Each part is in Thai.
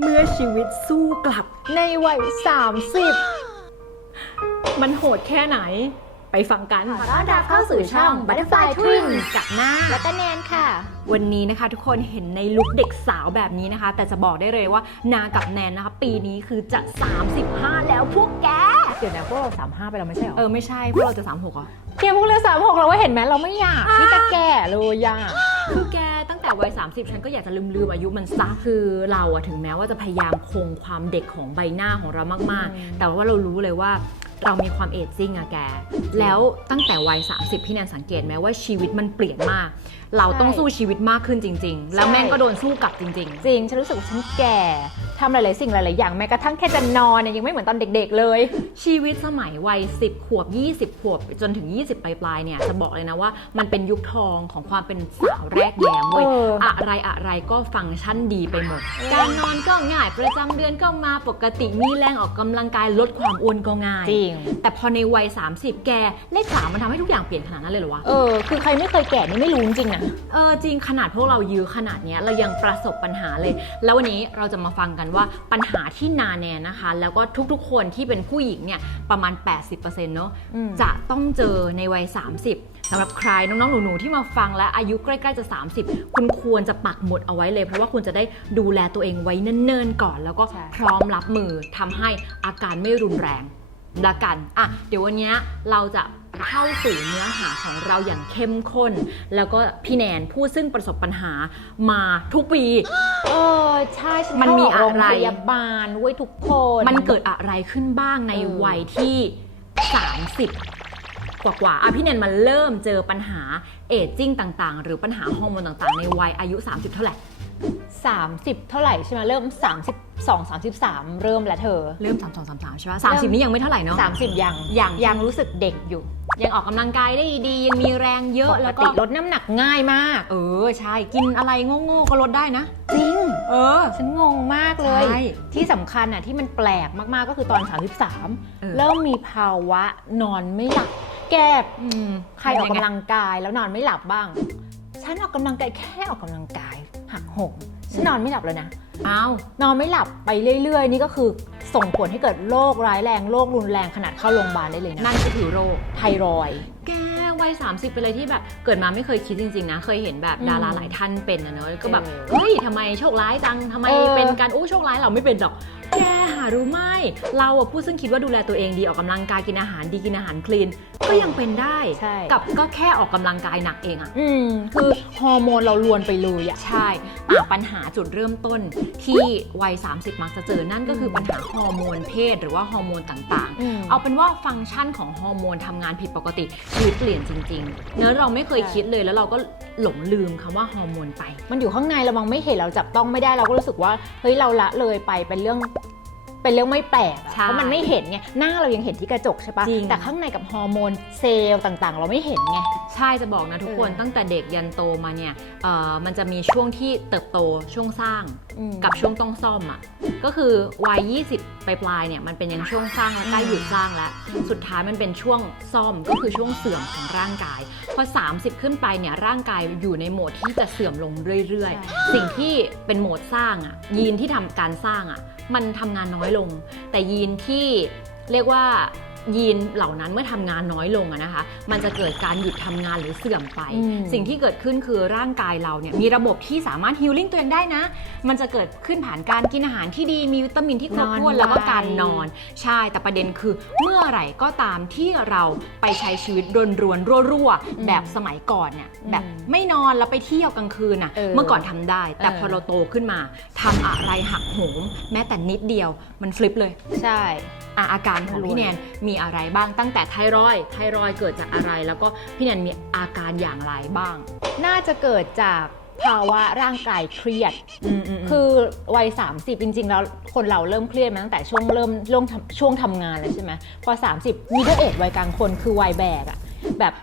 เมื่อชีวิตสู้กลับในวัยมันโหดแค่ไหน ไปฟังกัน30ขอต้อนรับเข้าสู่ช่อง Butterfly Twins กับหน้า และก็แนนค่ะ วันนี้นะคะทุกคนเห็นในลุคเด็กสาวแบบนี้นะคะ แต่จะบอกได้เลยว่านากับแนนนะคะ ปีนี้คือจะ 35 แล้วพวกแก เดี๋ยวนะพวกเรา35ไปแล้วไม่ใช่เหรอ เออ ไม่ใช่ พวกเราจะ 36อะเกียร์พวกเรา36เราว่าเห็นไหมเราไม่อยากที่จะแก่เลยอะ คือแกตั้งแต่วัย 30 ฉันก็อยากจะลืมลืมๆอายุมันซะคือเราอะถึงแม้ว่าจะพยายามคงความเด็กของใบหน้าของเรามากอืมๆแต่ว่าเรารู้เลยว่าเรามีความเอจจิ้งอะแก แล้วตั้งแต่วัย 30 พี่แนนสังเกตไหมว่าชีวิตมันเปลี่ยนมาก เราต้องสู้ชีวิตมากขึ้นจริง ๆ แล้วแม่งก็โดนสู้กลับจริงจริง ฉันรู้สึกว่าฉันแก่ ทำหลาย ๆ สิ่งหลาย ๆ อย่างแม้กระทั่งแค่จะนอนเนี่ยยังไม่เหมือนตอนเด็ก ๆ เลยๆชีวิตสมัยวัย 10 ขวบ 20 ขวบ จนถึง 20 ปลาย ๆ เนี่ยจะบอกเลยนะว่ามันเป็นยุคทองของความเป็นสาวแรกแย้มเว้ยเออ อะไรอะไรก็ฟังก์ชันดีไปหมด การนอนก็ง่ายประจำเดือนก็มาปกติมีแรงออกกำลังกายลดความอ้วนก็ง่าย จริง แต่พอในวัย 30 แกเลขสามมันทำให้ทุกอย่างเปลี่ยนขนาดนั้นเลยเหรอวะ เออ คือใครไม่เคยแก่นี่ไม่รู้จริงๆนะ เออจริงขนาดพวกเรายื้อขนาดเนี้ยเรายังประสบปัญหาเลย แล้ววันนี้เราจะมาฟังกันว่าปัญหาที่นาแนนนะคะ แล้วก็ทุกๆ คนที่เป็นผู้หญิงเนี่ยประมาณ 80%เนอะอืมจะต้องเจอในวัย 30สำหรับใครน้องๆหนูๆที่มาฟังและอายุใกล้ๆจะ 30 คุณควรจะปักหมุดเอาไว้เลย เพราะว่าคุณจะได้ดูแลตัวเองไว้เนิ่นๆก่อน แล้วก็ใช่พร้อมรับมือทำให้อาการไม่รุนแรง ละกันอะเดี๋ยววันเนี้ยเราจะเข้าสู่เนื้อหาของเราอย่างเข้มข้น แล้วก็พี่แนนผู้ซึ่งประสบปัญหามาทุกปี เออใช่ฉันมันมีเข้าออกอะไรโรงพยาบาลเว้ยทุกคนมันเกิดอะไรขึ้นบ้างในเออวัยที่ 30 กว่ากว่าๆอะพี่แนนมาเริ่มเจอปัญหาเอจจิ้งต่างๆ หรือปัญหาฮอร์โมนต่างๆ ในวัยอายุ 30 เท่าไหร่ 30 เท่าไหร่ใช่ไหมเริ่ม 32 33 เริ่มแล้วเธอ เริ่ม 3 2 3 3 ใช่ปะ30นี่ยังไม่เท่าไหร่เนาะ30 ยังยังยังรู้สึกเด็กอยู่ ยังออกกำลังกายได้ดี ยังมีแรงเยปอะกแล้วก็ ติลดน้ำหนักง่ายมาก เออ ใช่ กินอะไรโง่ๆก็ลดได้นะ จริง เออ ฉันงงมากเลย ใช่ที่สำคัญอะที่มันแปลกมากๆก็คือตอน เออ 33 เริ่มมีภาวะนอนไม่หลับ แกอืมใครออกกำลังกายแล้วนอนไม่หลับบ้าง ฉันออกกำลังกายแค่ออกกำลังกาย หักโหม ฉันนอนไม่หลับแล้วนะ อ้าวนอนไม่หลับไปเรื่อยๆ นี่ก็คือส่งผลให้เกิดโรคร้ายแรงโรครุนแรงขนาดเข้าโรงพยาบาลได้เลยนะนั่นก็คือโรคไทรอยด์แก วัย 30เป็นอะไรที่แบบเกิดมาไม่เคยคิดจริง ๆ นะ เคยเห็นแบบอืมดาราหลายท่านเป็นนะเนอะก็แบบเออเฮ้ยทำไมโชคร้ายจังทำไมเออเป็นการโอ้โชคร้ายเราไม่เป็นหรอกแกหารู้ไหมเราอะผู้ซึ่งคิดว่าดูแลตัวเองดีออกกำลังกายกินอาหารดีกินอาหารคลีน ก็ยังเป็นได้ใช่กับก็แค่ออกกำลังกายหนักเองอะอืมคือฮอร์โมนเราลวนไปเลยอะใช่อะปัญหาจุดเริ่มต้นที่วัย 30 มักจะเจอนั่นก็คือปัญหาฮอร์โมนเพศ หรือว่าฮอร์โมนต่างๆอืมเอาเป็นว่าฟังก์ชันของฮอร์โมนทำงานผิดปกติชีวิตเปลี่ยนจริงๆ เนื้อะเราไม่เคยใช่คิดเลยแล้วเราก็หลงลืมคำว่าฮอร์โมนไป มันอยู่ข้างในเรามองไม่เห็นเราจับต้องไม่ได้เราก็รู้สึกว่าเฮ้ยเราละเลยไปเป็นเรื่อง เป็นเรื่องไม่แปลกอะใช่เพราะมันไม่เห็นไงหน้าเรายังเห็นที่กระจกใช่ปะจริงแต่ข้างในกับฮอร์โมนเซลล์ต่างๆ เราไม่เห็นไง ใช่จะบอกนะทุกคนเออ ตั้งแต่เด็กยันโตมาเนี่ยเอ่อมันจะมีช่วงที่เติบโตช่วงสร้างอืมกับช่วงต้องซ่อมอะก็คือวัย 20 ปลายๆเนี่ยมันเป็นยังช่วงสร้างแล้วใกล้หยุดสร้างแล้ว สุดท้ายมันเป็นช่วงซ่อมก็คือช่วงเสื่อมของร่างกาย พอ 30 ขึ้นไปเนี่ยร่างกายอยู่ในโหมดที่จะเสื่อมลงเรื่อยใช่ๆสิ่งที่เป็นโหมดสร้างอะยีนที่ทำการสร้างอะ มันทำงานน้อยลง แต่ยีนที่เรียกว่า ยีนเหล่านั้นเมื่อทำงานน้อยลงอะนะคะ มันจะเกิดการหยุดทำงานหรือเสื่อมไปอืมสิ่งที่เกิดขึ้นคือร่างกายเราเนี่ยมีระบบที่สามารถฮิลลิ่งตัวเองได้นะ มันจะเกิดขึ้นผ่านการกินอาหารที่ดีมีวิตามินที่ครบถ้วนนอนแล้วก็ไวการนอนใช่แต่ประเด็นคือเมื่อไหร่ก็ตามที่เราไปใช้ชีวิตรวนรวนๆรั่วอืมๆแบบสมัยก่อนเนี่ยอืมแบบไม่นอนแล้วไปเที่ยวกลางคืนน่ะเออเมื่อก่อนทำได้ แต่เออพอเราโตขึ้นมาทำอะไรหักโหมแม้แต่นิดเดียวมันฟลิปเลย ใช่อะอาการของรวยพี่แนนมีอะไรบ้างตั้งแต่ไทรอยด์ไทรอยด์เกิดจากอะไร แล้วก็พี่แนนมีอาการอย่างไรบ้าง น่าจะเกิดจากภาวะร่างกายเครียดอืมอืมคือวัย 30 จริง ๆ แล้วคนเราเริ่มเครียดมาตั้งแต่ช่วงเริ่มช่วงทำช่วงทำงานแล้วใช่ไหมพอ 30 มีเดเอทวัยกลางคนคือวัยแบกอะแบบ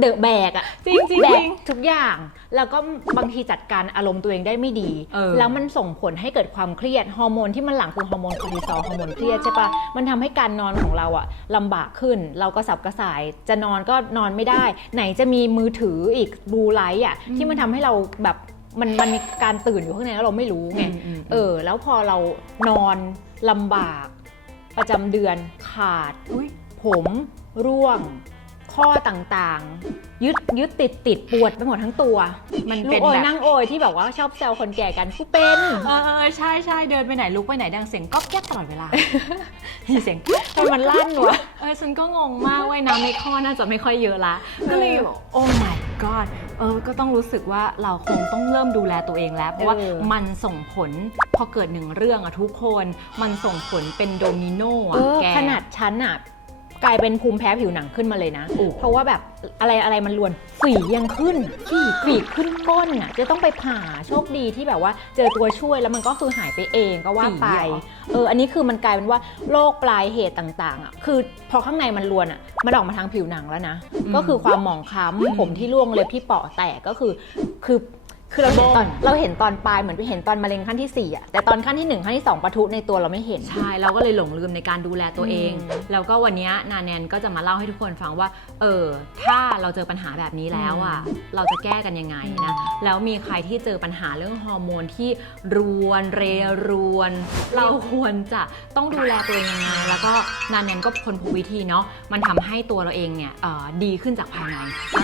เดอะแบกอะจริงจริงแบจกริงทุกอย่าง แล้วก็บางทีจัดการอารมณ์ตัวเองได้ไม่ดีเออแล้วมันส่งผลให้เกิดความเครียดฮอร์โมนที่มันหลั่งคือฮอร์โมนคอร์ติซอลฮอร์โมนเครียดใช่ปะมันทำให้การนอนของเราอะลำบากขึ้น เราก็สับกระส่ายจะนอนก็นอนไม่ได้ ไหนจะมีมือถืออีกบลูไลท์อะที่มันทำให้เราแบบมันมันมีการตื่นอยู่ข้างในแล้วเราไม่รู้ไงอืมอืมเออ แล้วพอเรานอนลำบาก ประจำเดือนขาดอุ๊ยผมร่วง ข้อต่างๆ ยึดยึดติดติดปวดไปหมดทั้งตัวมันลูเป็กนโอยแบบ นั่งโอยที่แบบว่าชอบแซวคนแก่กันกูเป็น เออเออใช่ใช่เดินไปไหนลุกไปไหนดังเสียงก๊อกแก๊กตลอดเวลา มีเสียงทำไมมันลั่นวะเออฉันก็งงมากว่าน้ำในข้อน่าจะไม่ค่อยเยอะละ ก็เลยบอกโอ้ my god เออก็ต้องรู้สึกว่าเราคงต้องเริ่มดูแลตัวเองแล้ว เพราะว่าเออ มันส่งผลพอเกิดหนึ่งเรื่องอะทุกคน มันส่งผลเป็นโดมิโนเออะอแก ขนาดฉันอะ กลายเป็นภูมิแพ้ผิวหนังขึ้นมาเลยนะโอ้เพราะว่าแบบอะไรอะไรมันรวนฝียังขึ้นฝีฝีขึ้นก้นอะ จะต้องไปผ่าโชคดีที่แบบว่า เจอตัวช่วยแล้วมันก็คือหายไปเองก็ว่าไป เออ อันนี้คือมันกลายเป็นว่าโรคปลายเหตุต่างๆอะ คือพอข้างในมันรวนอะ มันออกมาทางผิวหนังแล้วนะ ก็คือความหมองคล้ำผมที่ร่วงเล็บที่เปาะแตกก็คือ คือ คือเราเห็นตอนเราเห็นตอนปลายเหมือนไปเห็นตอนมะเร็งขั้นที่สี่อะ แต่ตอนขั้นที่หนึ่งขั้นที่สองปะทุในตัวเราไม่เห็น ใช่ เราก็เลยหลงลืมในการดูแลตัวเองอืมแล้วก็วันนี้นาแนนก็จะมาเล่าให้ทุกคนฟังว่า เออ ถ้าเราเจอปัญหาแบบนี้แล้วอะ เราจะแก้กันยังไงนะ แล้วมีใครที่เจอปัญหาเรื่องฮอร์โมนที่รวนเรรวน เราควรจะต้องดูแลตัวเองยังไง แล้วก็นาแนนก็ค้นพบวิธีเนาะ มันทำให้ตัวเราเองเนี่ยเอ่อดีขึ้นจากภายใน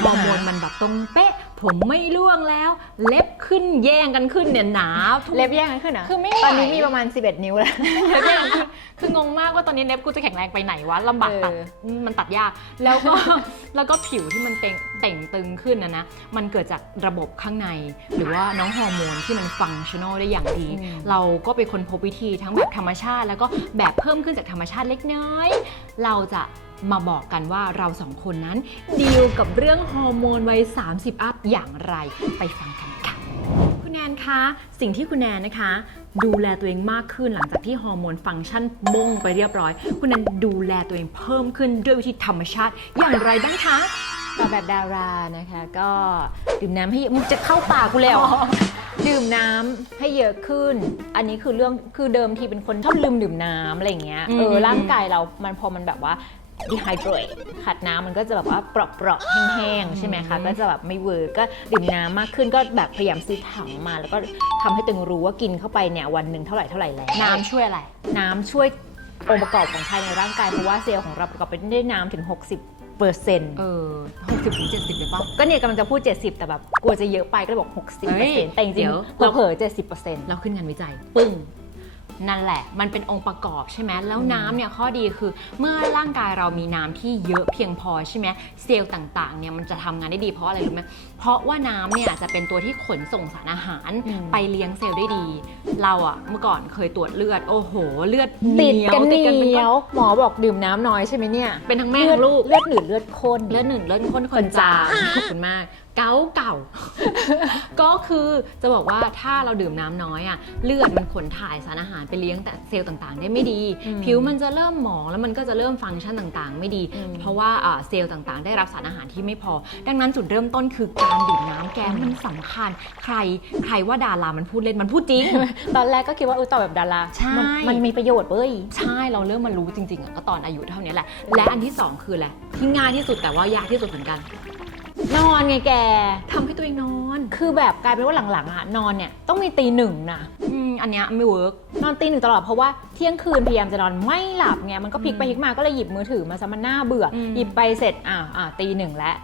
ฮอร์โมนมันแบบตรงเป๊ะ ผมไม่ร่วงแล้ว เล็บขึ้นแย่งกันขึ้นเนี่ยหนาทุก เล็บแย่งกันขึ้นนะคือไม่ไหว ตอนนี้มีประมาณ 11 นิ้วแล้ว เล็บเนี่ยคือคืองงมากว่าตอนนี้เล็บกูจะแข็งแรงไปไหนวะลำบากตัดเออ มันตัดยาก แล้วก็ แล้วก็ผิวที่มันเต่งเต่งตึงขึ้นนะนะ มันเกิดจากระบบข้างใน หรือว่าน้องฮอร์โมนที่มันฟังชั่นอลได้อย่างดี เราก็ไปค้นพบวิธีทั้งแบบธรรมชาติ แล้วก็แบบเพิ่มขึ้นจากธรรมชาติเล็กน้อย เราจะ มาบอกกันว่าเราสองคนนั้นดีลกับเรื่องฮอร์โมนวัย 30 อัพอย่างไรไปฟังกันค่ะ คุณแนนคะ สิ่งที่คุณแนนนะคะ ดูแลตัวเองมากขึ้นหลังจากที่ฮอร์โมนฟังก์ชันมงไปเรียบร้อย คุณแนนดูแลตัวเองเพิ่มขึ้นด้วยวิธีธรรมชาติอย่างไรบ้างคะ ต่อแบบดารานะคะ ก็ดื่มน้ำให้มึงจะเข้าปากกูแล้ว ดื่มน้ำให้เยอะขึ้น อันนี้คือเรื่องคือเดิมทีเป็นคนชอบลืมดื่มน้ำอะไรอย่างเงี้ยอืมเออ ร่างกายเรา มันพอมันแบบว่า dehydrate ขาดน้ำมันก็จะแบบว่าเปราะๆแห้งๆ ใช่ไหมคะ ก็จะแบบไม่เวิร์กก็ดื่มน้ำมากขึ้นก็แบบพยายามซื้อถังมา แล้วก็ทำให้ตัวเองรู้ว่ากินเข้าไปเนี่ยวันหนึ่งเท่าไหร่เท่าไหร่แล้วน้ำช่วยอะไร น้ำช่วยองค์ประกอบของภายในร่างกายเพราะว่าเซลล์ของเราประกอบไปด้วยน้ำถึง 60เปอร์เซ็นต์เออหกสิบถึงเจ็ดสิบเลยป่ะ ก็เนี่ยกำลังจะพูด 70 แต่แบบ กลัวจะเยอะไปก็เลยบอก 60เฮ้ยแต่จริงเดี๋ยวๆเราเผลอ70เปอร์เซ็นต์เราขึ้นงานวิจัย ปึ้ง นั่นแหละ มันเป็นองค์ประกอบใช่ไหมแล้วน้ำเนี่ยข้อดีคือเมื่อร่างกายเรามีน้ำที่เยอะเพียงพอใช่ไหมเซลล์ต่างๆเนี่ยมันจะทำงานได้ดีเพราะอะไรรู้ไหมเพราะว่าน้ำเนี่ยจะเป็นตัวที่ขนส่งสารอาหารอืมไปเลี้ยงเซลล์ได้ดี เราอะเมื่อก่อนเคยตรวจเลือดโอ้โห เลือดติดกันเหติดกันเป็นนีก้ยอนวหมอบอกดื่มน้ำน้อยใช่ไหมเนี่ยเป็นทั้งแม่เลือทั้ดงลูกเลือดหนืดเลือดข้นเลือดหนึ่งเลือดข้นคคนนจาจางขอบคุณมาก เก่าเก่า ก็คือจะบอกว่าถ้าเราดื่มน้ำน้อยอะเลือดมันขนถ่ายสารอาหารไปเลี้ยงแต่เซลล์ต่างๆ ได้ไม่ดีอืมผิวมันจะเริ่มหมองแล้วมันก็จะเริ่มฟังก์ชันต่างๆ ไม่ดีอืมเพราะว่าอ่าเซลล์ต่างๆ ได้รับสารอาหารที่ไม่พอ ดังนั้นจุดเริ่มต้นคือการดื่มน้ำแกนมันสำคัญ ใครใครว่าดารามันพูดเล่นมันพูดจริง ตอนแรกก็คิดว่าเออตอบแบบดาราใช่มันมันมีประโยชน์เว้ยใช่เราเริ่มมารู้จริงๆอะก็ตอนอายุเท่านี้แหละและอันที่สองคืออะไรที่ง่ายที่สุดแต่ว่ายากที่สุดเหมือนกัน นอนไงแก ทำให้ตัวเองนอน คือแบบกลายเป็นว่าหลังๆอะนอนเนี่ยต้องมีตีหนึ่งนะ อืม อันเนี้ยไม่เวิร์ก นอนตีหนึ่งตลอดเพราะว่าเที่ยงคืนพยายามจะนอนไม่หลับไงมันก็พลิกไปอืมพลิกมาก็เลยหยิบมือถือมาซะมันน่าเบื่ออม หยิบไปเสร็จอ่าอ่าตีหนึ่งแล้ว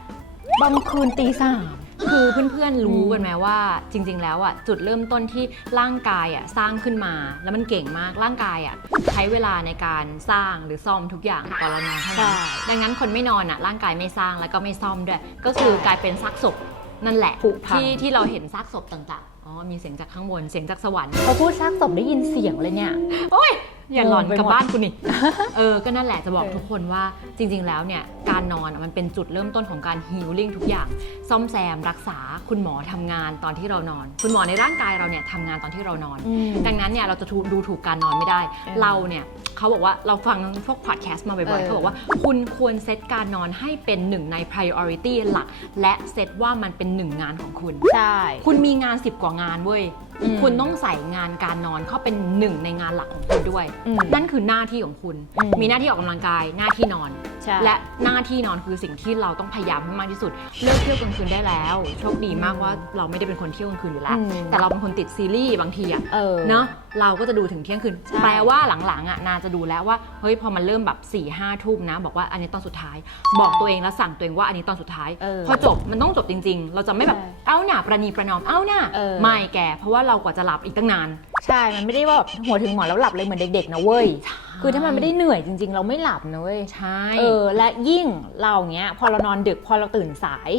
บางคืนตีสาม คือเพื่อนๆรู้อืมกันไหมว่า จริง ๆ แล้วอะจุดเริ่มต้นที่ร่างกายอะสร้างขึ้นมา แล้วมันเก่งมากร่างกายอะใช้เวลาในการสร้างหรือซ่อมทุกอย่างตอนเรานอนเท่านั้นดังนั้นคนไม่นอนอะร่างกายไม่สร้างแล้วก็ไม่ซ่อมด้วย ก็คือกลายเป็นซากศพนั่นแหละผุพัง ที่ที่เราเห็นซากศพต่างๆอ๋อมีเสียงจากข้างบนเสียงจากสวรรค์ พอพูดซากศพได้ยินเสียงเลยเนี่ย โอ้ย อย่าหลอนงงไปกับหมดบ้านกูนี่ เออ ก็นั่นแหละจะบอกเออทุกคนว่าจริง ๆ แล้วเนี่ยการนอนอะมันเป็นจุดเริ่มต้นของการฮีลลิ่งทุกอย่าง ซ่อมแซมรักษาคุณหมอทำงานตอนที่เรานอน คุณหมอในร่างกายเราเนี่ยทำงานตอนที่เรานอนอืมดังนั้นเนี่ยเราจะถูดูถูกการนอนไม่ได้เออเราเนี่ยเขาบอกว่าเราฟังพวกพอดแคสต์มาบ่อยเอๆอเขาบอกว่า คุณควรเซตการนอนให้เป็นหนึ่งใน priority หลัก และเซตว่ามันเป็นหนึ่งงานของคุณ ใช่ คุณมีงาน 10 กว่างานเว้ยอืม คุณต้องใส่งานการนอนเข้าเป็นหนึ่งในงานหลักของคุณด้วยอืมนั่นคือหน้าที่ของคุณอืมมีหน้าที่ออกกำลังกายหน้าที่นอนใช่และหน้าที่นอนคือสิ่งที่เราต้องพยายามให้มากที่สุด เลิกเที่ยวกลางคืนได้แล้วโชคดีมากว่าเราไม่ได้เป็นคนเที่ยวกลางคืนอยู่แล้วอืมแต่เราเป็นคนติดซีรีส์บางทีอะเออเนาะเราก็จะดูถึงเที่ยงคืน ใช่ แปลว่าหลังๆอะนาจะดูแล้วว่าเฮ้ยพอมันเริ่มแบบ4ี่ห้าทุ่มนะ บอกว่าอันนี้ตอนสุดท้าย บอกตัวเองแล้วสั่งตัวเองว่าอันนี้ตอนสุดท้าย เออพอจบมันต้องจบจริง ๆ เราจะไม่แบบใช่เอ้าหน่าประนีประนอมเอ้าหน่าเออ ไม่แกเพราะว่าเรากว่าจะหลับอีกตั้งนาน ใช่ มันไม่ได้ว่าแบบหัวถึงหมอนแล้วหลับเลยเหมือนเด็กๆนะเว้ย คือถ้ามันไม่ได้เหนื่อยจริง ๆ เราไม่หลับนะเว้ย ใช่ เออ และยิ่งเราเงี้ย พอเรานอนดึก พอเราตื่นสาย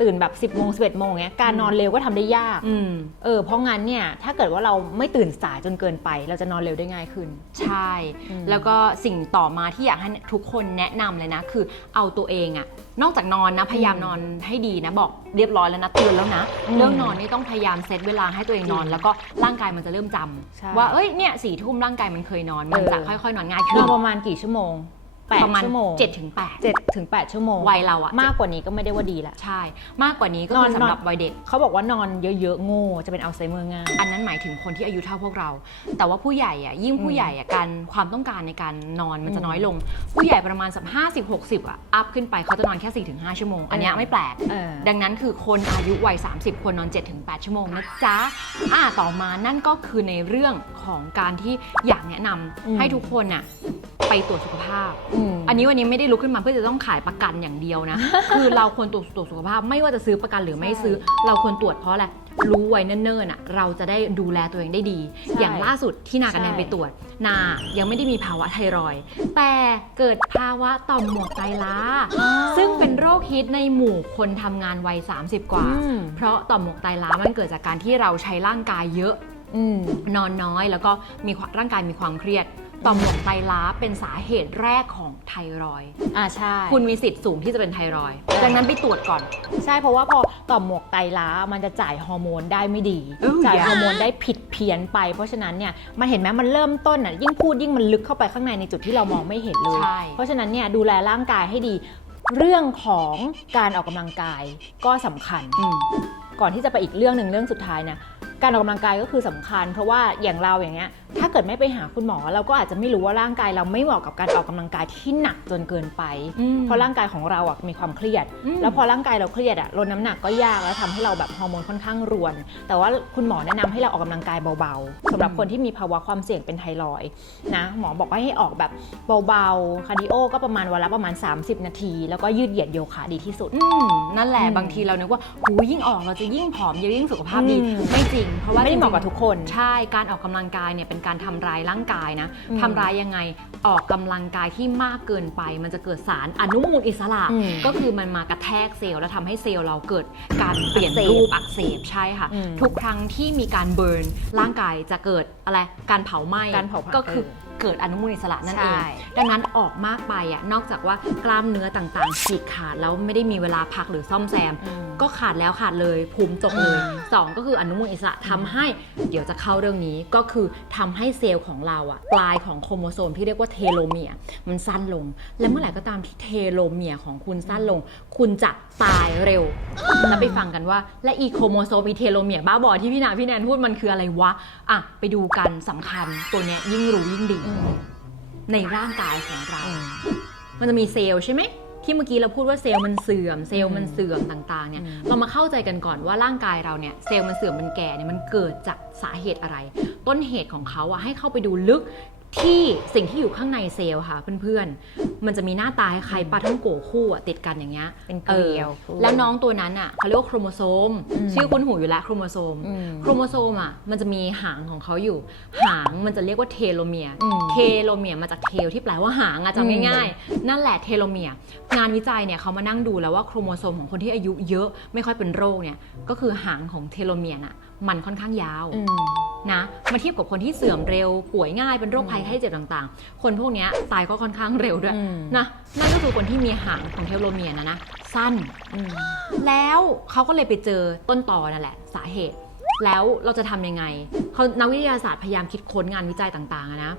ตื่นแบบ 10บโมงสิบเอ็ดโมงเงี้ยการนอนเร็วก็ทำได้ยากอืมเออเพราะงั้นเนี่ยถ้าเกิดว่าเราไม่ตื่นสายจนเกินไป เราจะนอนเร็วได้ง่ายขึ้น ใช่อืมแล้วก็สิ่งต่อมาที่อยากให้ทุกคนแนะนำเลยนะ คือเอาตัวเองอะนอกจากนอนนะพยายามนอนให้ดีนะ บอกเรียบร้อยแล้วนะเตือนแล้วนะอืมเรื่องนอนนี่ต้องพยายามเซตเวลาให้ตัวเองนอนจริงแล้วก็ร่างกายมันจะเริ่มจำใช่ว่าเอ้ยเนี่ยสี่ทุ่มร่างกายมันเคยนอนมันเออจะค่อยๆนอนง่ายขึ้นนอนประมาณกี่ชั่วโมงแปดประมาณชั่วโมง เจ็ดถึงแปดเจ็ดถึงแปดชั่วโมงวัยเราอะมากกว่านี้ก็ไม่ได้ว่าดีละ ใช่ มากกว่านี้ก็นอคืน อสำหรับวัยเด็ก เขาบอกว่านอนเยอะๆโง่จะเป็นอัลไซเมอร์ง่าย อันนั้นหมายถึงคนที่อายุเท่าพวกเรา แต่ว่าผู้ใหญ่อะยิ่งผู้ใหญ่อะการความต้องการในการนอนมันจะอืมน้อยลง ผู้ใหญ่ประมาณสักห้าสิบหกสิบอะอัพขึ้นไปเขาจะนอนแค่4ี่ถึงห้าชั่วโมง อันเนี้ยเออไม่แปลก เออ ดังนั้นคือคนอายุวัย 30 ควรนอน 7-8 ชั่วโมงนะจ๊ะ อ่าต่อมานั่นก็คือในเรื่องของการที่อยากแนะนำอืมให้ทุกคนน่ะ ไปตรวจสุขภาพมอันนี้วันนี้ไม่ได้ลุกขึ้นมาเพื่อจะต้องขายประกันอย่างเดียวนะ คือเราควรตรวจตรวจสุขภาพไม่ว่าจะซื้อประกันหรือไม่ซื้อ เราควรตรวจเพราะอะไรรู้ไว้เนิ่นๆอะเราจะได้ดูแลตัวเองได้ดี ใช่อย่างล่าสุดที่นากับแนนใช่ ไปตรวจ นายังไม่ได้มีภาวะไทรอยด์แต่เกิดภาวะต่อมหมวกไตล้า ซึ่งเป็นโรคฮิตในหมู่คนทำงานวัย 30 กว่า อืม เพราะต่อมหมวกไตล้ามันเกิดจากการที่เราใช้ร่างกายเยอะ อืม นอนน้อยแล้วก็มีความร่างกายมีความเครียด ต่อมหมวกไตล้าเป็นสาเหตุแรกของไทรอยด์อ่าใช่คุณมีสิทธิ์สูงที่จะเป็นไทรอยด์ดังนั้นไปตรวจก่อน ใช่เพราะว่าพอต่อมหมวกไตล้ามันจะจ่ายฮอร์โมนได้ไม่ดี เออจ่ายอย่าฮอร์โมนได้ผิดเพี้ยนไป เพราะฉะนั้นเนี่ยมันเห็นไหมมันเริ่มต้นอะยิ่งพูดยิ่งมันลึกเข้าไปข้างในในจุดที่เรามองไม่เห็นเลย ใช่ เพราะฉะนั้นเนี่ยดูแลร่างกายให้ดี เรื่องของการออกกำลังกายก็สำคัญ อืม ก่อนที่จะไปอีกเรื่องหนึ่งเรื่องสุดท้ายนะการออกกำลังกายก็คือสำคัญ เพราะว่าอย่างเราอย่างเงี้ย ถ้าเกิดไม่ไปหาคุณหมอเราก็อาจจะไม่รู้ว่าร่างกายเราไม่เหมาะกับการออกกำลังกายที่หนักจนเกินไปอืมเพราะร่างกายของเราอะมีความเครียดอืมแล้วพอร่างกายเราเครียดอะลดน้ำหนักก็ยากแล้วทำให้เราแบบฮอร์โมนค่อนข้างรวน แต่ว่าคุณหมอแนะนำให้เราออกกำลังกายเบาๆสำหรับคนที่มีภาวะความเสี่ยงเป็นไทรอยด์นะหมอบอกว่าให้ออกแบบเบาๆคาร์ดิโอก็ประมาณวันละประมาณ 30 นาที แล้วก็ยืดเหยียดโยคะดีที่สุดอืมนั่นแหละอืมบางทีเรานึกว่าหูยิ่งออกเราจะยิ่งผอมยิ่งสุขภาพดีอืมไม่จริง เพราะว่าไม่ได้เหมาะจริงๆกับทุกคนใช่การออกกำลังกายเนี่ยเป็นการทำร้ายร่างกายนะอืมทำร้ายยังไงออกกำลังกายที่มากเกินไป มันจะเกิดสารอนุมูลอิสระอืมก็คือมันมากระแทกเซลล์แล้วทำให้เซลล์เราเกิดการเปลี่ยนอักเสบรูปอักเสบใช่ค่ะอืมทุกครั้งที่มีการเบิร์นร่างกายจะเกิดอะไรการเผาไหม้การเผาผลาญก็คือ เกิดอนุมูลอิสระนั่นเองใช่ดังนั้นออกมากไปอะนอกจากว่ากล้ามเนื้อต่างๆฉีกขาดแล้วไม่ได้มีเวลาพักหรือซ่อมแซมอืมก็ขาดแล้วขาดเลยภูมิตกเลยอืมสองก็คืออนุมูลอิสระทำให้เดี๋ยวจะเข้าเรื่องนี้ก็คือทำให้เซลล์ของเราอะปลายของโครโมโซมที่เรียกว่าเทโลเมียร์มันสั้นลง และเมื่อไหร่ก็ตามที่เทโลเมียร์ของคุณสั้นลง คุณจะตายเร็วแล้วไปฟังกันว่า และอีโครโมโซมอีเทโลเมียร์บ้าบอที่พี่นาพี่แนนพูดมันคืออะไรวะอะไปดูกันสำคัญตัวเนี้ยยิ่งรู้ยิ่งดีอืมในร่างกายของเราอืมมันจะมีเซลล์ใช่ไหมที่เมื่อกี้เราพูดว่าเซลล์มันเสื่อม เซลล์มันเสื่อมต่างๆเนี่ยอืมเรามาเข้าใจกันก่อนว่าร่างกายเราเนี่ยเซลล์มันเสื่อมมันแก่เนี่ยมันเกิดจากสาเหตุอะไร ต้นเหตุของเขาอะให้เข้าไปดูลึก ที่สิ่งที่อยู่ข้างในเซลล์ค่ะเพื่อนๆ มันจะมีหน้าตาคล้ายๆปลาท่องโกคู่อะติดกันอย่างเงี้ยเป็นเกลียวออแล้วน้องตัวนั้นอะเขาเรียกว่าโครโมโซมอืมชื่อคุ้นหูอยู่แล้วโครโมโซม อืม โครโมโซมอะมันจะมีหางของเขาอยู่ หางมันจะเรียกว่าเทโลเมียร์อืมเทโลเมียร์มาจากเทลที่แปลว่าหางอะอืมจำง่ายๆ นั่นแหละเทโลเมียร์งานวิจัยเนี่ยเขามานั่งดูแล้วว่าโครโมโซมของคนที่อายุเยอะไม่ค่อยเป็นโรคเนี่ยก็คือหางของเทโลเมียร์น่ะ มันค่อนข้างยาวอืมนะมาเทียบกับคนที่เสื่อมเร็วป่วยง่ายเป็นโรคภัยไข้เจ็บต่างๆ คนพวกเนี้ยตายก็ค่อนข้างเร็วด้วยอืมนะนั่นก็คือคนที่มีหางของเทโลเมียร์นะนะสั้นอืมแล้วเขาก็เลยไปเจอต้นตอนั่นแหละ สาเหตุ แล้วเราจะทำยังไงเขานักวิทยาศาสตร์พยายามคิดค้นงานวิจัยต่างๆอะนะ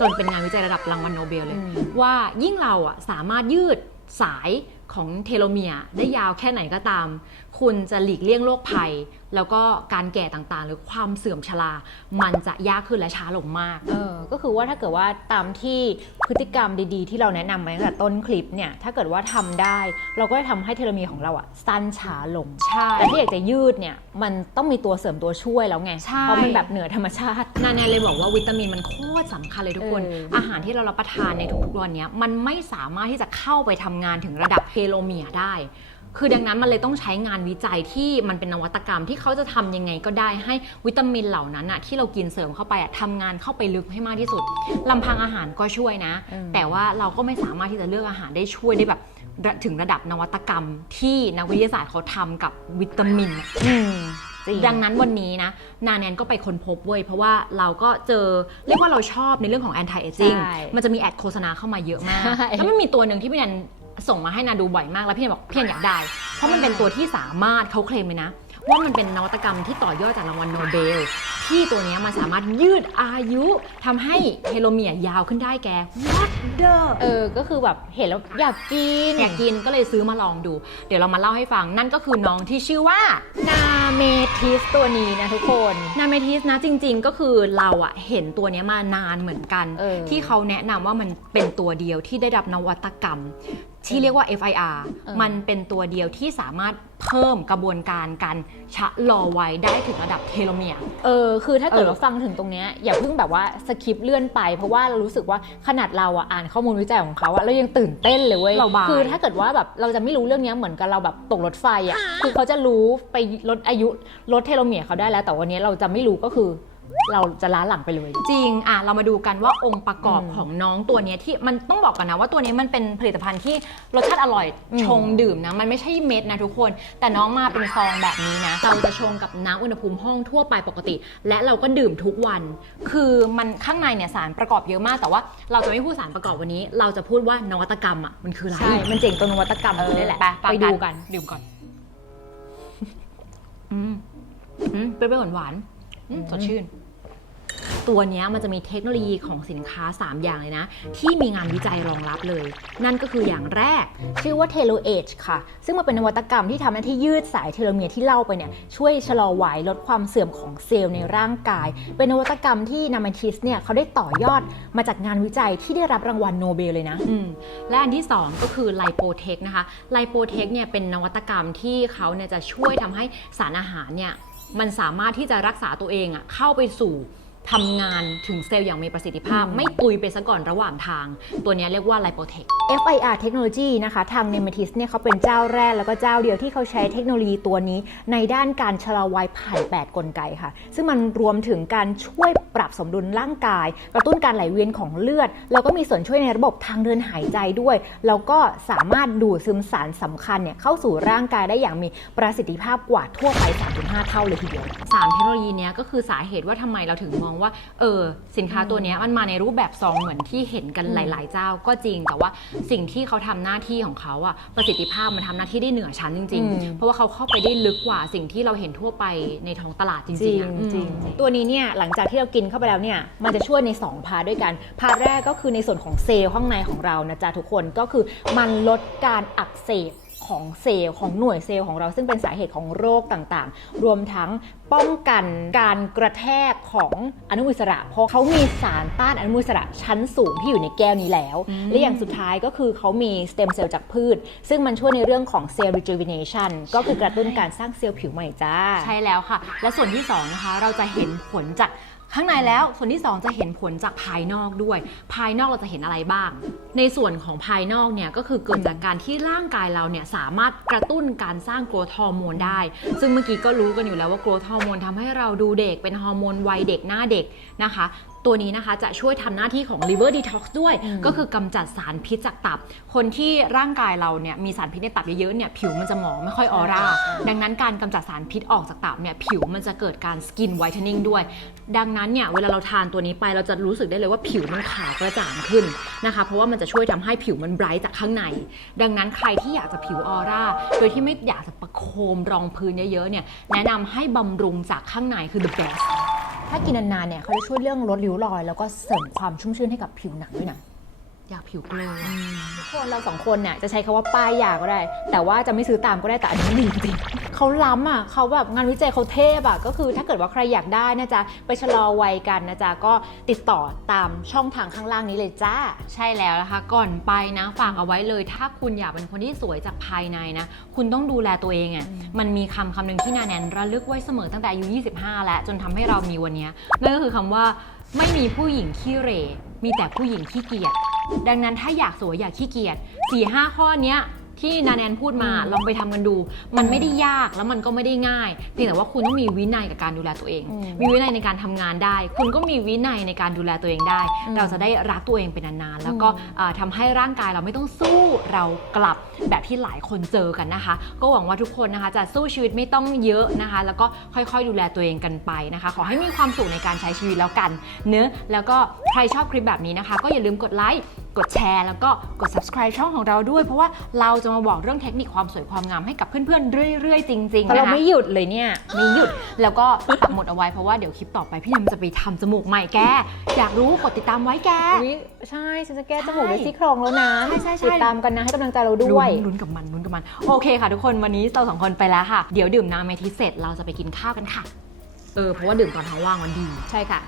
จนเป็นงานวิจัยระดับรางวัลโนเบลเลยอืมว่ายิ่งเราอะสามารถยืดสาย ของเทโลเมียได้ยาวแค่ไหนก็ตาม คุณจะหลีกเลี่ยงโรคภัย แล้วก็การแก่ต่างๆ หรือความเสื่อมชรา มันจะยากขึ้นและช้าลงมาก เออก็คือว่าถ้าเกิดว่าตามที่ พฤติกรรมดีๆ ที่เราแนะนำมาตั้งแต่ต้นคลิปเนี่ยถ้าเกิดว่าทำได้ เราก็จะทำให้เทโลเมียร์ของเราอะสั้นช้าลง ใช่ แต่ที่อยากจะยืดเนี่ยมันต้องมีตัวเสริมตัวช่วยแล้วไง ใช่ เพราะมันแบบเหนือธรรมชาติ นาแนนเลยบอกว่าวิตามินมันโคตรสำคัญเลยทุกคนเออ อาหารที่เรารับประทานในทุกๆวันเนี้ยมันไม่สามารถที่จะเข้าไปทำงานถึงระดับเทโลเมียร์ได้ คือดังนั้นมันเลยต้องใช้งานวิจัยที่มันเป็นนวัตกรรมที่เขาจะทำยังไงก็ได้ให้วิตามินเหล่านั้นอะที่เรากินเสริมเข้าไปอะทำงานเข้าไปลึกให้มากที่สุดลำพังอาหารก็ช่วยนะอืมแต่ว่าเราก็ไม่สามารถที่จะเลือกอาหารได้ช่วยได้แบบระถึงระดับนวัตกรรมที่นักวิทยาศาสตร์เขาทำกับวิตามินอืมจริงดังนั้นวันนี้นะ นาแนนก็ไปค้นพบเว้ย เพราะว่าเราก็เจอ เรียกว่าเราชอบในเรื่องของ anti aging ใช่มันจะมีแอดโฆษณาเข้ามาเยอะมากใช่แล้วมันมีตัวหนึ่งที่พี่แนน ส่งมาให้นาดูบ่อยมากแล้วพี่แนนบอกพี่แนนอยากได้ เพราะมันเป็นตัวที่สามารถเขาเคลมเลยนะ ว่ามันเป็นนวัตกรรมที่ต่อยอดจากรางวัลโนเบล ที่ตัวเนี้ยมันสามารถยืดอายุทำให้เทโลเมียร์ยาวขึ้นได้แก what the เออ ก็คือแบบเห็นแล้วอยากกิน อยากกินก็เลยซื้อมาลองดู เดี๋ยวเรามาเล่าให้ฟังนั่นก็คือน้องที่ชื่อว่า นาเมทิสตัวนี้นะทุกคน นาเมทิสนะจริง ๆ ก็คือเราอะเห็นตัวเนี้ยมานานเหมือนกัน เออ ที่เขาแนะนำว่ามันเป็นตัวเดียวที่ได้รับนวัตกรรม ที่เรียกว่า FIR เออมันเป็นตัวเดียวที่สามารถเพิ่มกระบวนการการชะลอวัยได้ถึงระดับเทโลเมียร์ เออ คือถ้าเกิดเออเราฟังถึงตรงเนี้ยอย่าเพิ่งแบบว่าสคิปเลื่อนไป เพราะว่าเรารู้สึกว่าขนาดเราอะอ่านข้อมูลวิจัยของเขาอะเรายังตื่นเต้นเลยเว้ย เราบาย คือถ้าเกิดว่าแบบเราจะไม่รู้เรื่องเนี้ยเหมือนกับเราแบบตกรถไฟอะ คือเขาจะรู้ไปลดอายุลดเทโลเมียร์เขาได้แล้ว แต่วันนี้เราจะไม่รู้ก็คือ เราจะล้าหลังไปเลย จริง อะ เรามาดูกันว่าองค์ประกอบอืมของน้องตัวเนี้ยที่มันต้องบอกกันนะว่าตัวนี้มันเป็นผลิตภัณฑ์ที่รสชาติอร่อยอืม ชงดื่มนะ มันไม่ใช่เม็ดนะทุกคน แต่น้องมาเป็นซองแบบนี้นะ เราจะชงกับน้ำอุณหภูมิห้องทั่วไปปกติ และเราก็ดื่มทุกวัน คือมันข้างในเนี่ยสารประกอบเยอะมาก แต่ว่าเราจะไม่พูดสารประกอบวันนี้ เราจะพูดว่านวัตกรรมอะมันคืออะไรใช่ มันเจ๋งตรงนวัตกรรมเขานี่แหละไปฟังไปดูกัน ดื่มก่อน อืมอืมเปรี้ยวๆหวานๆอืมสดชื่น ตัวนี้มันจะมีเทคโนโลยีของสินค้า 3 อย่างเลยนะ ที่มีงานวิจัยรองรับเลย นั่นก็คืออย่างแรก ชื่อว่า t e l o Age ค่ะ ซึ่งมันเป็นนวัตกรรมที่ทำหน้าที่ยืดสายเทโลเมียร์ที่เล่าไปเนี่ยช่วยชะลอวัยลดความเสื่อมของเซลล์ในร่างกาย เป็นนวัตกรรมที่นามาทิสเนี่ยเขาได้ต่อยอดมาจากงานวิจัยที่ได้รับรางวัลโนเบลเลยนะและอันที่ 2 ก็คือไลโปเทคนะคะไลโปเทคเนี่ยเป็นนวัตกรรมที่เขาเนี่ยจะช่วยทำให้สารอาหารเนี่ยมันสามารถที่จะรักษาตัวเองอะเข้าไปสู่ ทำงานถึงเซลล์อย่างมีประสิทธิภาพอืมไม่ตุยไปซะก่อนระหว่างทาง ตัวเนี้ยเรียกว่าไลโปเทค FIR Technology นะคะ ทาง n e m a t i s เนี่ยเขาเป็นเจ้าแรก แล้วก็เจ้าเดียวที่เขาใช้เทคโนโลยีตัวนี้ ในด้านการชะลอวัยผ่าน8กลไกค่ะ ซึ่งมันรวมถึงการช่วยปรับสมดุลร่างกาย กระตุ้นการไหลเวียนของเลือด แล้วก็มีส่วนช่วยในระบบทางเดินหายใจด้วย แล้วก็สามารถดูดซึมสารสำคัญเนี่ยเข้าสู่ร่างกายได้อย่างมีประสิทธิภาพกว่าทั่วไป 3-5 เท่าเลยทีเดียวสามเทคโนโลยีเนี้ยก็คือสาเหตุว่าทำไมเราถึงมองว่าเออสินค้าตัวเนี้ยมันมาในรูปแบบซองเหมือนที่เห็นกันอืมหลาย ๆ เจ้าก็จริง แต่ว่าสิ่งที่เขาทำหน้าที่ของเขาอะประสิทธิภาพมันทำหน้าที่ได้เหนือชั้นจริงอืมๆเพราะว่าเขาเข้าไปได้ลึกกว่าสิ่งที่เราเห็นทั่วไปในท้องตลาดจจริริงงๆอะจริงอืมตัวนี้เนี่ยหลังจากที่เรากินเข้าไปแล้วเนี่ยมันจะช่วยใน 2 พาร์ทด้วยกัน พาร์ทแรกก็คือในส่วนของเซลล์ข้างในของเรานะจ๊ะทุกคนก็คือมันลดการอักเสบ ของเซลล์ของหน่วยเซลล์ของเราซึ่งเป็นสาเหตุของโรคต่างๆ รวมทั้งป้องกันการกระแทกของอนุมูลอิสระ เพราะเขามีสารต้านอนุมูลอิสระชั้นสูงที่อยู่ในแก้วนี้แล้วอืมและอย่างสุดท้ายก็คือเขามีสเต็มเซลล์จากพืช ซึ่งมันช่วยในเรื่องของเซลล์ rejuvenation ก็คือกระตุ้นการสร้างเซลล์ผิวใหม่จ้า ใช่แล้วค่ะ และส่วนที่2นะคะเราจะเห็นผลจาก ข้างในแล้วส่วนที่ 2 จะเห็นผลจากภายนอกด้วย ภายนอกเราจะเห็นอะไรบ้าง ในส่วนของภายนอกเนี่ยก็คือเกิดจากการที่ร่างกายเราเนี่ยสามารถกระตุ้นการสร้างโกรทฮอร์โมนได้ ซึ่งเมื่อกี้ก็รู้กันอยู่แล้วว่าโกรทฮอร์โมนทำให้เราดูเด็กเป็นฮอร์โมนวัยเด็กหน้าเด็กนะคะ ตัวนี้นะคะจะช่วยทำหน้าที่ของ liver detox ด้วยอืมก็คือกำจัดสารพิษจากตับ คนที่ร่างกายเราเนี่ยมีสารพิษในตับเยอะๆเนี่ยผิวมันจะหมองไม่ค่อยออร่าดังนั้นการกำจัดสารพิษออกจากตับเนี่ยผิวมันจะเกิดการสกินไวท์เทนนิ่งด้วย ดังนั้นเนี่ยเวลาเราทานตัวนี้ไปเราจะรู้สึกได้เลยว่าผิวมันขาวกระจ่างขึ้นนะคะ เพราะว่ามันจะช่วยทำให้ผิวมันไบรท์จากข้างใน ดังนั้นใครที่อยากจะผิวออร่าโดยที่ไม่อยากจะประโคมรองพื้นเยอะๆเนี่ยแนะนำให้บำรุงจากข้างในคือ the best ถ้ากินนานๆเนี่ยเขาจะช่วยเรื่องลดริ้วรอย แล้วก็เสริมความชุ่มชื่นให้กับผิวหนังด้วยนะ อยากผิวโกลว์คนเราสองคนเนี่ยจะใช้คำว่าป้ายยาก็ได้ แต่ว่าจะไม่ซื้อตามก็ได้แต่อันนี้ดีจริงๆเขาล้ำอะเขาแบบงานวิจัยเขาเทพอะก็คือถ้าเกิดว่าใครอยากได้นะจ๊ะไปชะลอวัยกันนะจ๊ะก็ติดต่อตามช่องทางข้างล่างนี้เลยจ้า ใช่แล้วนะคะ ก่อนไปนะฝากเอาไว้เลย ถ้าคุณอยากเป็นคนที่สวยจากภายในนะ คุณต้องดูแลตัวเองอะ่ะอืมมันมีคำคำหนึ่งที่นาแนนระลึกไว้เสมอตั้งแต่อายุ 25 แล้วจนทำให้เรามีวันเนี้ยนั่นก็คือคำว่าไม่มีผู้หญิงขี้เหร่มีแต่ผู้หญิงขี้เกียจ ดังนั้นถ้าอยากสวยอยากขี้เกียจ4ี่ห้าข้อเนี้ย ที่นาแนนพูดมาอืมลองไปทำกันดู มันไม่ได้ยากแล้วมันก็ไม่ได้ง่ายเพียงแต่ว่าคุณต้องมีวินัยกับการดูแลตัวเองอืมมีวินัยในการทำงานได้ คุณก็มีวินัยในการดูแลตัวเองได้อืมเราจะได้รักตัวเองเป็นนานๆแล้วก็อืมเอ่อทำให้ร่างกายเราไม่ต้องสู้เรากลับแบบที่หลายคนเจอกันนะคะ ก็หวังว่าทุกคนนะคะจะสู้ชีวิตไม่ต้องเยอะนะคะ แล้วก็ค่อยๆ ดูแลตัวเองกันไปนะคะ ขอให้มีความสุขในการใช้ชีวิตแล้วกัน เนอะแล้วก็ใครชอบคลิปแบบนี้นะคะ ก็อย่าลืมกดไลค์ กดแชร์แล้วก็กด subscribe ช่องของเราด้วย เพราะว่าเราจะมาบอกเรื่องเทคนิคความสวยความงามให้กับเพื่อนๆเรื่อยๆ จริงๆแต่เรานะคะไม่หยุดเลยเนี่ยไม่หยุดแล้วก็ปักหมุดเอาไว้เพราะว่าเดี๋ยวคลิปต่อไปพี่แนมจะไปทำจมูกใหม่แก อยากรู้กดติดตามไว้แก อุ๊ยใช่ฉันจะแก้จมูกและซี่โครงแล้วนะใช่ใช่ใช่ ติดตามกันนะให้กำลังใจเราด้วย ลุ้นลุ้นกับมันลุ้นกับมัน โอเคค่ะทุกคนวันนี้เราสองคนไปแล้วค่ะ เดี๋ยวดื่มน้ำเมทิเสร็จเราจะไปกินข้าวกันค่ะ เออเพราะว่าดื่มตอนท้องว่างมันดี ใช่ค่ะ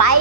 บาย